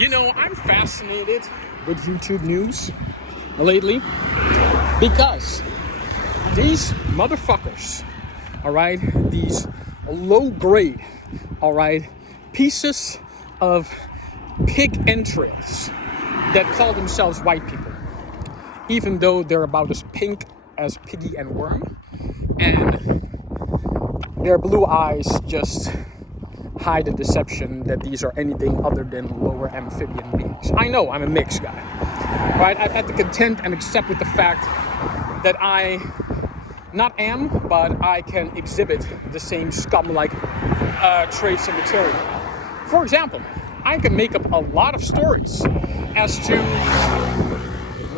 You know, I'm fascinated with YouTube news lately because these motherfuckers, all right, these low grade, all right, pieces of pig entrails that call themselves white people, even though they're about as pink as Piggy and Worm, and their blue eyes just hide the deception that these are anything other than lower amphibian beings. I know I'm a mixed guy, right? I've had to contend and accept with the fact that I not am, but I can exhibit the same scum-like traits and material. For example, I can make up a lot of stories as to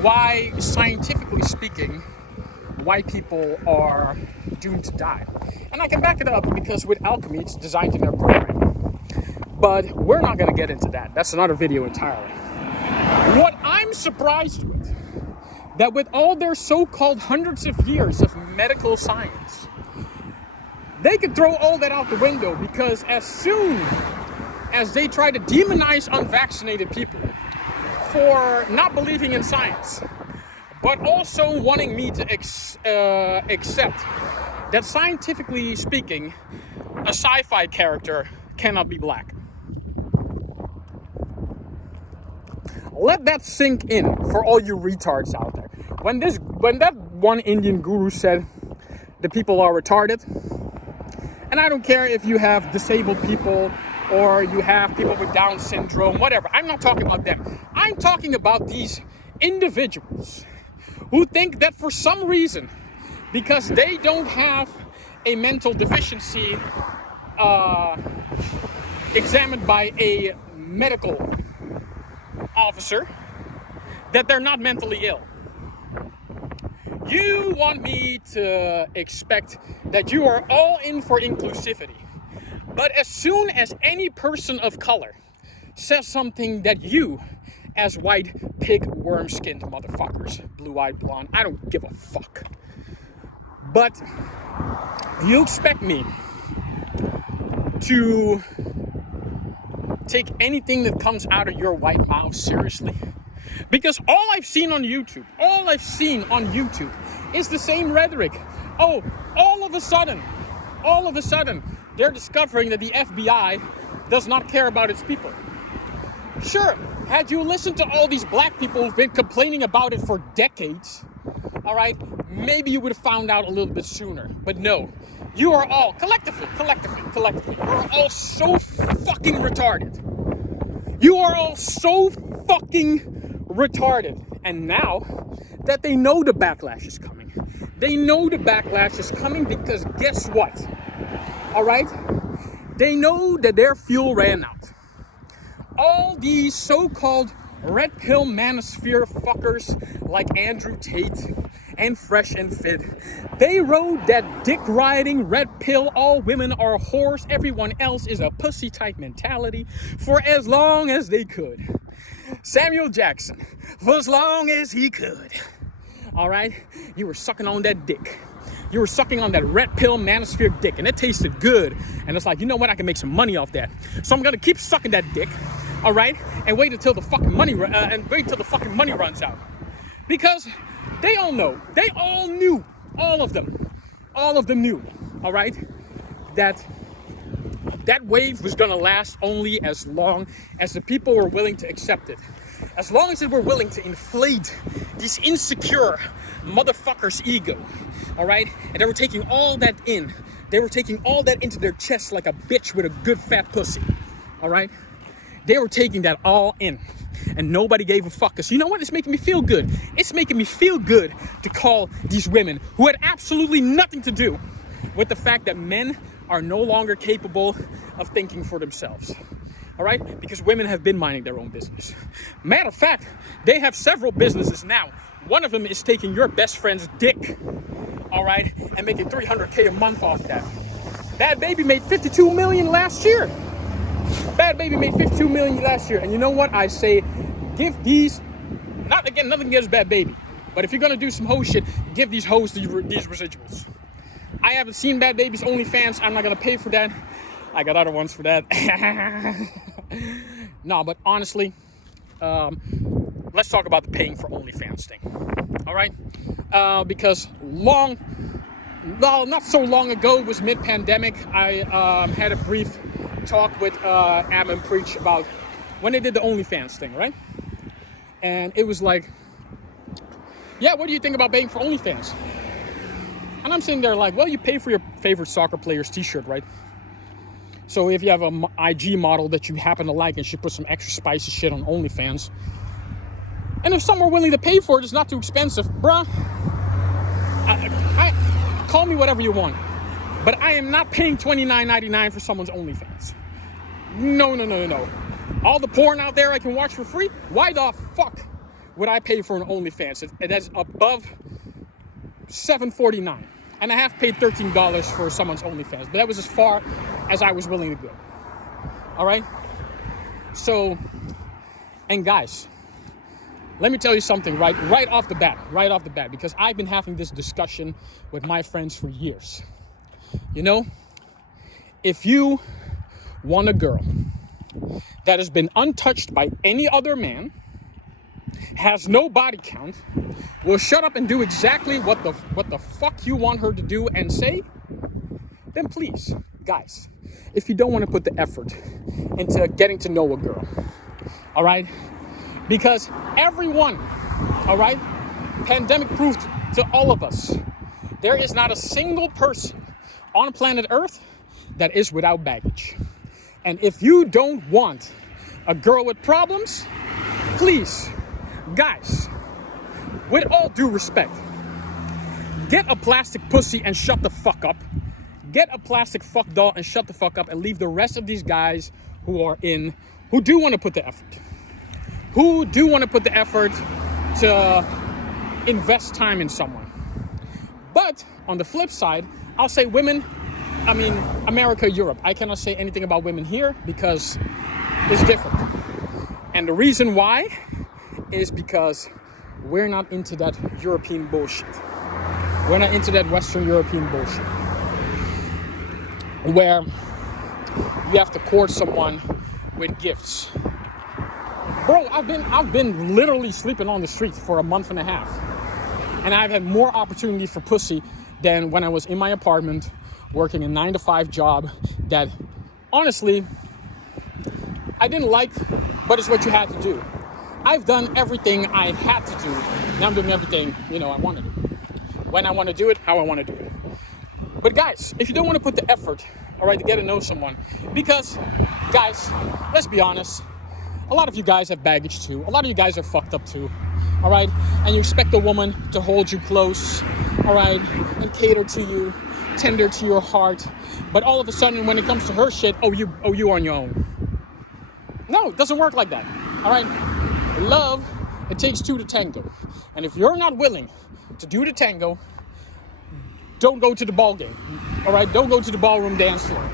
why, scientifically speaking, white people are doomed to die. And I can back it up because with alchemy, it's designed in their program. But we're not going to get into that. That's another video entirely. What I'm surprised with, that with all their so-called hundreds of years of medical science, they could throw all that out the window, because as soon as they try to demonize unvaccinated people for not believing in science, but also wanting me to accept that scientifically speaking, a sci-fi character cannot be black. Let that sink in for all you retards out there. When that one Indian guru said the people are retarded, and I don't care if you have disabled people or you have people with Down syndrome, whatever. I'm not talking about them. I'm talking about these individuals who think that for some reason, because they don't have a mental deficiency examined by a medical officer, that they're not mentally ill. You want me to expect that you are all in for inclusivity. But as soon as any person of color says something that you, as white, pig, worm-skinned motherfuckers, blue-eyed, blonde, I don't give a fuck. But you expect me to take anything that comes out of your white mouth seriously? Because all I've seen on YouTube is the same rhetoric. Oh, all of a sudden, they're discovering that the FBI does not care about its people. Sure, had you listened to all these black people who've been complaining about it for decades, all right, maybe you would have found out a little bit sooner. But no, you are all, collectively, you are all so fucking retarded. You are all so fucking retarded. And now that they know the backlash is coming, because guess what? All right? They know that their fuel ran out. All these so-called red pill manosphere fuckers like Andrew Tate and Fresh and Fit, they rode that dick-riding red pill, all women are whores, everyone else is a pussy type mentality for as long as they could. Samuel Jackson, for as long as he could. All right? You were sucking on that dick. You were sucking on that red pill manosphere dick, and it tasted good. And it's like, you know what? I can make some money off that. So I'm gonna keep sucking that dick, all right? And wait until the fucking money runs out. Because they all know, they all knew, all of them knew, all right, that wave was gonna last only as long as the people were willing to accept it. As long as they were willing to inflate these insecure motherfuckers' ego, all right? And they were taking all that in. They were taking all that into their chest like a bitch with a good fat pussy, all right? They were taking that all in. And nobody gave a fuck. Because you know what? It's making me feel good. It's making me feel good to call these women, who had absolutely nothing to do with the fact that men are no longer capable of thinking for themselves. All right? Because women have been minding their own business. Matter of fact, they have several businesses now. One of them is taking your best friend's dick, all right, and making $300K a month off that. Bad Baby made $52 million last year. Bad Baby made $52 million last year. And you know what? I say, give these, nothing against Bad Baby, but if you're gonna do some hoe shit, give these hoes these residuals. I haven't seen Bad Baby's OnlyFans. I'm not gonna pay for that. I got other ones for that. No, but honestly, let's talk about the paying for OnlyFans thing. All right, because not so long ago, it was mid-pandemic. I had a brief talk with Am and Preach about when they did the OnlyFans thing, right? And it was like, yeah, what do you think about paying for OnlyFans? And I'm sitting there like, well, you pay for your favorite soccer player's t-shirt, right? So if you have an IG model that you happen to like and she puts some extra spicy shit on OnlyFans, and if some are willing to pay for it, it's not too expensive, bruh. Call me whatever you want, but I am not paying $29.99 for someone's OnlyFans. No. All the porn out there I can watch for free, why the fuck would I pay for an OnlyFans? That's above $7.49. And I have paid $13 for someone's OnlyFans, but that was as far as I was willing to go. All right? So, and guys, let me tell you something right off the bat, because I've been having this discussion with my friends for years. You know, if you want a girl that has been untouched by any other man, has no body count, will shut up and do exactly what the fuck you want her to do and say, then please, guys, if you don't want to put the effort into getting to know a girl, all right? Because everyone, all right, pandemic proved to all of us, there is not a single person on planet Earth that is without baggage. And if you don't want a girl with problems, please, guys, with all due respect, get a plastic pussy and shut the fuck up. Get a plastic fuck doll and shut the fuck up, and leave the rest of these guys who do want to put the effort. Who do want to put the effort to invest time in someone. But on the flip side, I'll say America, Europe. I cannot say anything about women here because it's different. And the reason why is because we're not into that European bullshit. We're not into that Western European bullshit where you have to court someone with gifts. Bro, I've been literally sleeping on the street for a month and a half. And I've had more opportunity for pussy than when I was in my apartment working a 9-to-5 job that, honestly, I didn't like, but it's what you had to do. I've done everything I had to do. Now I'm doing everything, I want to do. When I want to do it, how I want to do it. But guys, if you don't want to put the effort, all right, to get to know someone, because, guys, let's be honest, a lot of you guys have baggage too. A lot of you guys are fucked up too, all right? And you expect a woman to hold you close, all right, and cater to you, tender to your heart. But all of a sudden, when it comes to her shit, you on your own. No, it doesn't work like that, all right? Love, it takes two to tango. And if you're not willing to do the tango, don't go to the ball game, all right? Don't go to the ballroom dance floor.